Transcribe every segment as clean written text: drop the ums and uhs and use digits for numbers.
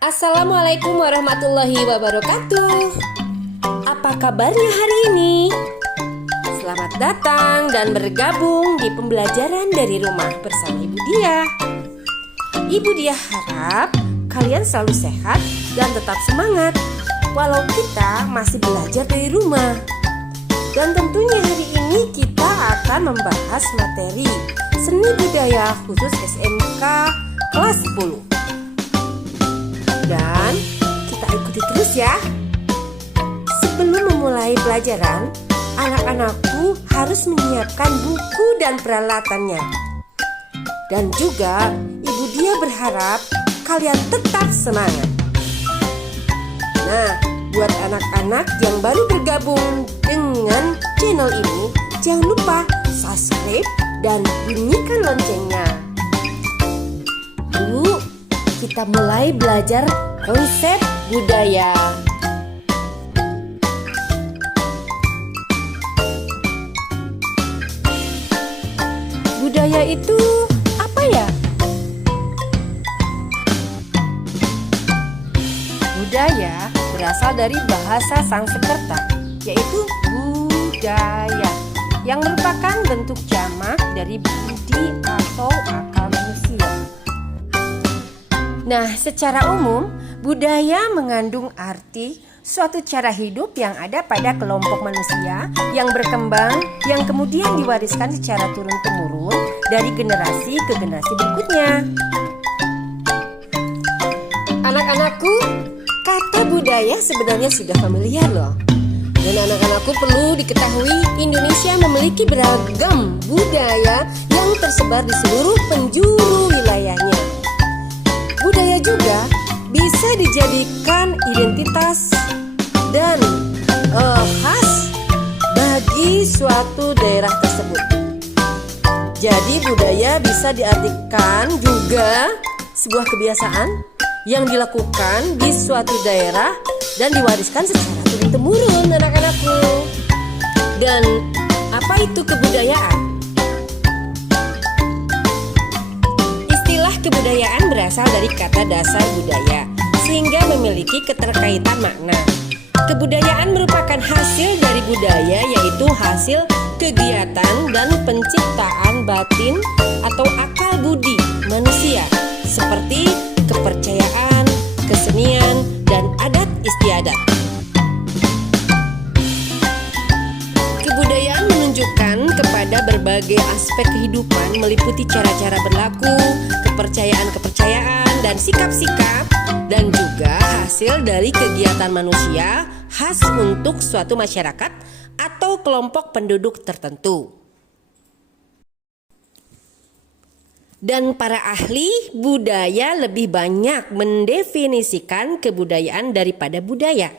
Assalamualaikum warahmatullahi wabarakatuh. Apa kabarnya hari ini? Selamat datang dan bergabung di pembelajaran dari rumah bersama Ibu Diah. Ibu Diah harap kalian selalu sehat dan tetap semangat walau kita masih belajar dari rumah. Dan tentunya hari ini kita akan membahas materi seni budaya khusus SMK kelas 10. Dan kita ikuti terus ya. Sebelum memulai pelajaran, anak-anakku harus menyiapkan buku dan peralatannya. Dan juga Ibu Diah berharap kalian tetap semangat. Nah, buat anak-anak yang baru bergabung dengan channel ini, jangan lupa subscribe dan bunyikan loncengnya. Yuk, kita mulai belajar konsep budaya. Budaya itu apa ya? Budaya berasal dari bahasa Sanskerta, yaitu budaya, yang merupakan bentuk jamak dari budi atau akal manusia. Nah, secara umum, budaya mengandung arti suatu cara hidup yang ada pada kelompok manusia yang berkembang, yang kemudian diwariskan secara turun-temurun dari generasi ke generasi berikutnya. Anak-anakku, kata budaya sebenarnya sudah familiar loh. Dan anak-anakku perlu diketahui, Indonesia memiliki beragam budaya yang tersebar di seluruh penjuru wilayahnya. Budaya juga bisa dijadikan identitas dan khas bagi suatu daerah tersebut. Jadi budaya bisa diartikan juga sebuah kebiasaan yang dilakukan di suatu daerah dan diwariskan secara turun-temurun, anak-anakku. Dan apa itu kebudayaan? Kebudayaan berasal dari kata dasar budaya, sehingga memiliki keterkaitan makna. Kebudayaan merupakan hasil dari budaya, yaitu hasil kegiatan dan penciptaan batin atau akal budi manusia, seperti kepercayaan, kesenian, dan adat istiadat. Kebudayaan menunjukkan kepada berbagai aspek kehidupan, meliputi cara-cara berlaku, kepercayaan-kepercayaan, dan sikap-sikap, dan juga hasil dari kegiatan manusia khas untuk suatu masyarakat atau kelompok penduduk tertentu. Dan para ahli budaya lebih banyak mendefinisikan kebudayaan daripada budaya.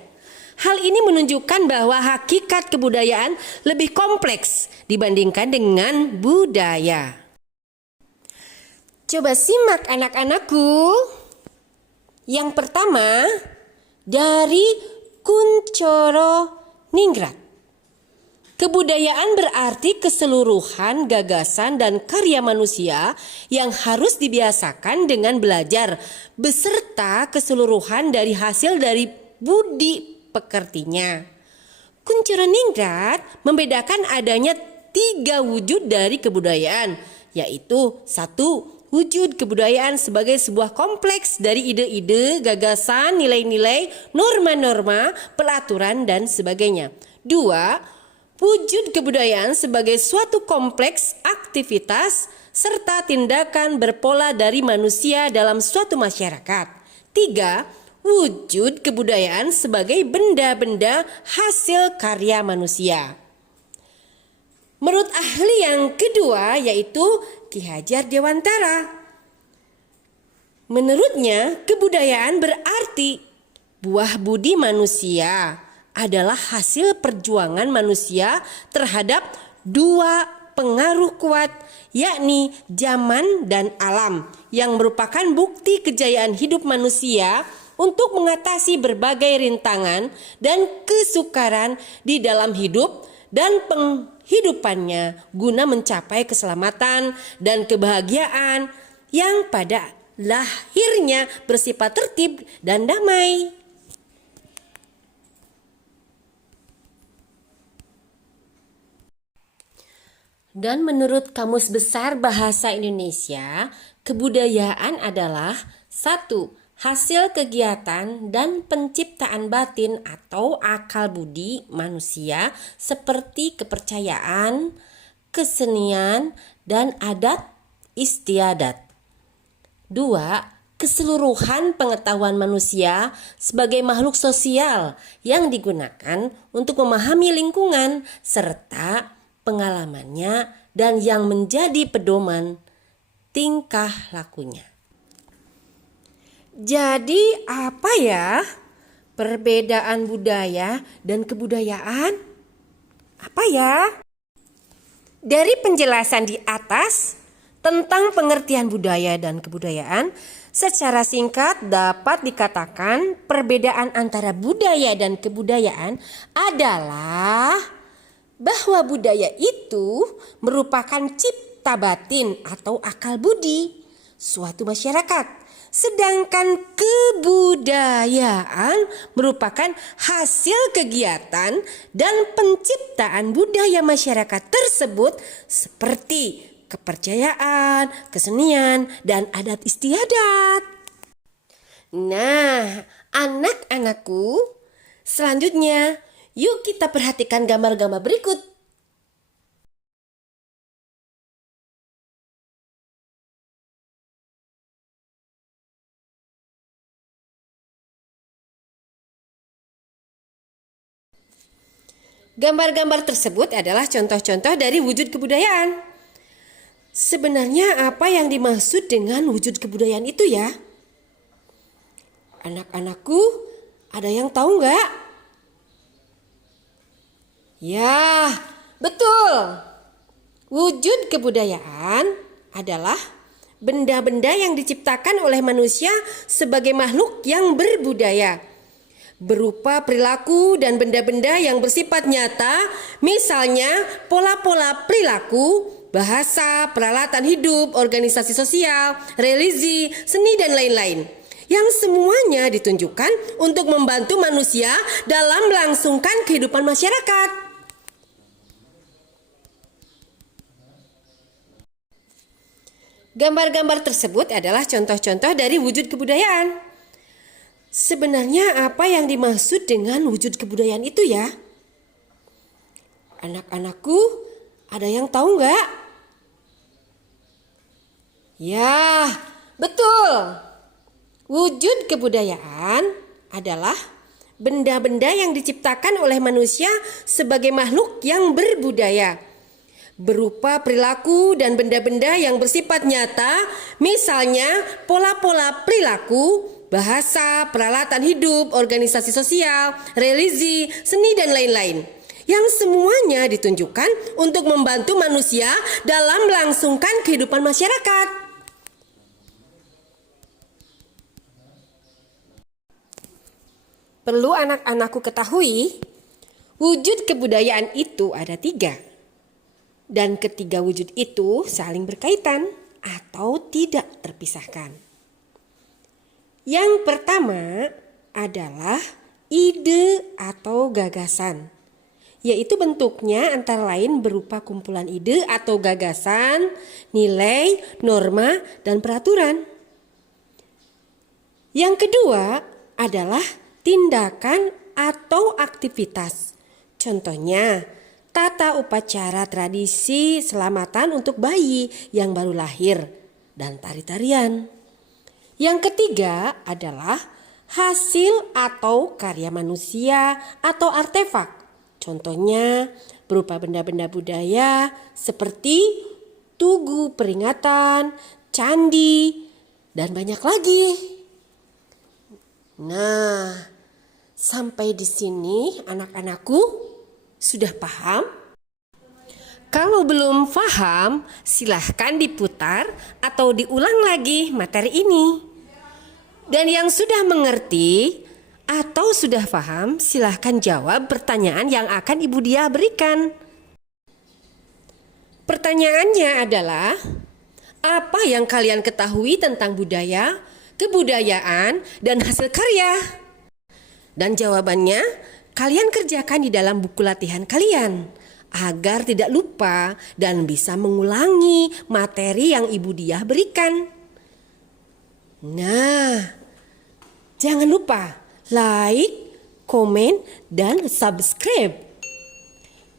Hal ini menunjukkan bahwa hakikat kebudayaan lebih kompleks dibandingkan dengan budaya. Coba simak anak-anakku. Yang pertama, dari Kuncoro Ningrat. Kebudayaan berarti keseluruhan gagasan dan karya manusia yang harus dibiasakan dengan belajar, beserta keseluruhan dari hasil dari budi pekertinya. Kuncoro Ningrat membedakan adanya 3 wujud dari kebudayaan, yaitu 1. Wujud kebudayaan sebagai sebuah kompleks dari ide-ide, gagasan, nilai-nilai, norma-norma, pelaturan, dan sebagainya. 2. Wujud kebudayaan sebagai suatu kompleks aktivitas serta tindakan berpola dari manusia dalam suatu masyarakat. 3. Wujud kebudayaan sebagai benda-benda hasil karya manusia. Menurut ahli yang kedua, yaitu Ki Hajar Dewantara. Menurutnya, kebudayaan berarti buah budi manusia adalah hasil perjuangan manusia terhadap 2 pengaruh kuat, yakni zaman dan alam, yang merupakan bukti kejayaan hidup manusia untuk mengatasi berbagai rintangan dan kesukaran di dalam hidup dan penghidupannya guna mencapai keselamatan dan kebahagiaan yang pada lahirnya bersifat tertib dan damai. Dan menurut Kamus Besar Bahasa Indonesia, kebudayaan adalah 1. Hasil kegiatan dan penciptaan batin atau akal budi manusia seperti kepercayaan, kesenian, dan adat istiadat. 2. Keseluruhan pengetahuan manusia sebagai makhluk sosial yang digunakan untuk memahami lingkungan serta pengalamannya dan yang menjadi pedoman tingkah lakunya. Jadi apa ya perbedaan budaya dan kebudayaan? Apa ya? Dari penjelasan di atas tentang pengertian budaya dan kebudayaan, secara singkat dapat dikatakan perbedaan antara budaya dan kebudayaan adalah bahwa budaya itu merupakan cipta batin atau akal budi suatu masyarakat. Sedangkan kebudayaan merupakan hasil kegiatan dan penciptaan budaya masyarakat tersebut seperti kepercayaan, kesenian, dan adat istiadat. Nah, anak-anakku, selanjutnya yuk kita perhatikan gambar-gambar berikut. Gambar-gambar tersebut adalah contoh-contoh dari wujud kebudayaan. Sebenarnya apa yang dimaksud dengan wujud kebudayaan itu ya? Anak-anakku, ada yang tahu nggak? Ya, betul. Wujud kebudayaan adalah benda-benda yang diciptakan oleh manusia sebagai makhluk yang berbudaya, berupa perilaku dan benda-benda yang bersifat nyata, misalnya pola-pola perilaku, bahasa, peralatan hidup, organisasi sosial, religi, seni, dan lain-lain. Yang semuanya ditunjukkan untuk membantu manusia dalam melangsungkan kehidupan masyarakat. Gambar-gambar tersebut adalah contoh-contoh dari wujud kebudayaan. Sebenarnya apa yang dimaksud dengan wujud kebudayaan itu ya? Anak-anakku, ada yang tahu nggak? Ya, betul. Wujud kebudayaan adalah benda-benda yang diciptakan oleh manusia sebagai makhluk yang berbudaya, berupa perilaku dan benda-benda yang bersifat nyata, misalnya pola-pola perilaku, bahasa, peralatan hidup, organisasi sosial, religi, seni, dan lain-lain. Yang semuanya ditunjukkan untuk membantu manusia dalam melangsungkan kehidupan masyarakat. Perlu anak-anakku ketahui, wujud kebudayaan itu ada 3. Dan ketiga wujud itu saling berkaitan atau tidak terpisahkan. Yang pertama adalah ide atau gagasan, yaitu bentuknya antara lain berupa kumpulan ide atau gagasan, nilai, norma, dan peraturan. Yang kedua adalah tindakan atau aktivitas. Contohnya, tata upacara tradisi selamatan untuk bayi yang baru lahir dan tari-tarian. Yang ketiga adalah hasil atau karya manusia atau artefak. Contohnya berupa benda-benda budaya seperti tugu peringatan, candi, dan banyak lagi. Nah, sampai di sini anak-anakku sudah paham? Kalau belum paham, silahkan diputar atau diulang lagi materi ini. Dan yang sudah mengerti atau sudah paham, silahkan jawab pertanyaan yang akan Ibu Dia berikan. Pertanyaannya adalah, Apa yang kalian ketahui tentang budaya, kebudayaan, dan hasil karya? Dan jawabannya, kalian kerjakan di dalam buku latihan kalian agar tidak lupa dan bisa mengulangi materi yang Ibu Diah berikan. Nah, jangan lupa like, komen, dan subscribe.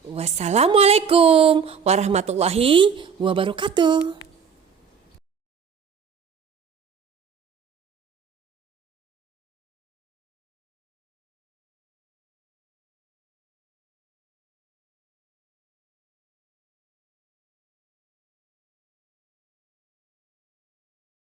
Wassalamualaikum warahmatullahi wabarakatuh.